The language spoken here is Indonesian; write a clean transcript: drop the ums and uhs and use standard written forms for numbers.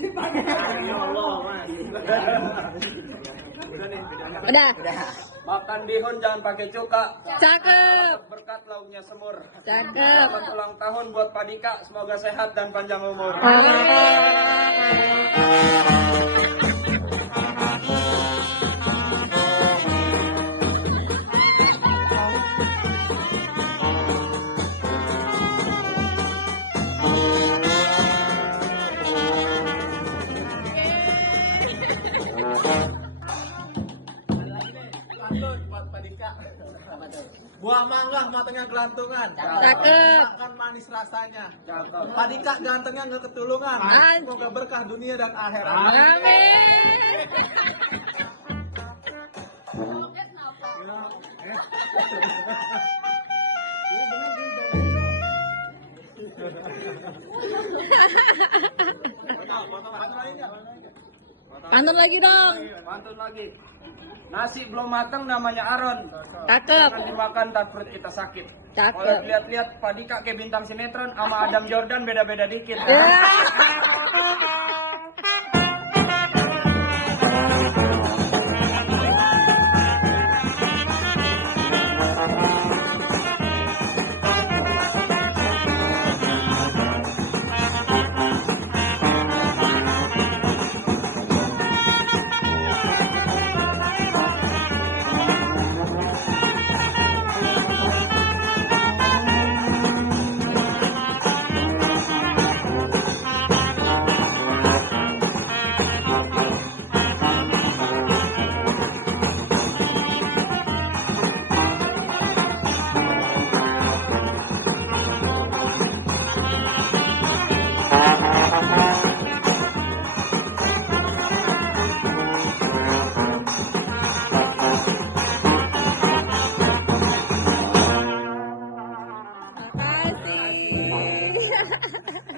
Ya Allah, Mas. Udah nih, Udah. Makan bihun jangan pakai cuka. Cakep. Berkat lauknya semur. Cakep. Selamat ulang tahun buat Pak Dika. Semoga sehat dan panjang umur. Lanjut buat Pak Dika. Buah mangga matanya gelantungan. Cakep. Makan manis rasanya. Pak Dika gantengnya nggak ketulungan. Semoga berkah dunia dan akhirat. Amin. Pantun lagi dong. Pantun lagi. Nasi belum matang namanya Aron. Cakep. Jangan dimakan tak perut kita sakit. Cakep. Kalau lihat-lihat Pak Dika kayak bintang sinetron sama Adam Jordan beda-beda dikit. Makasih.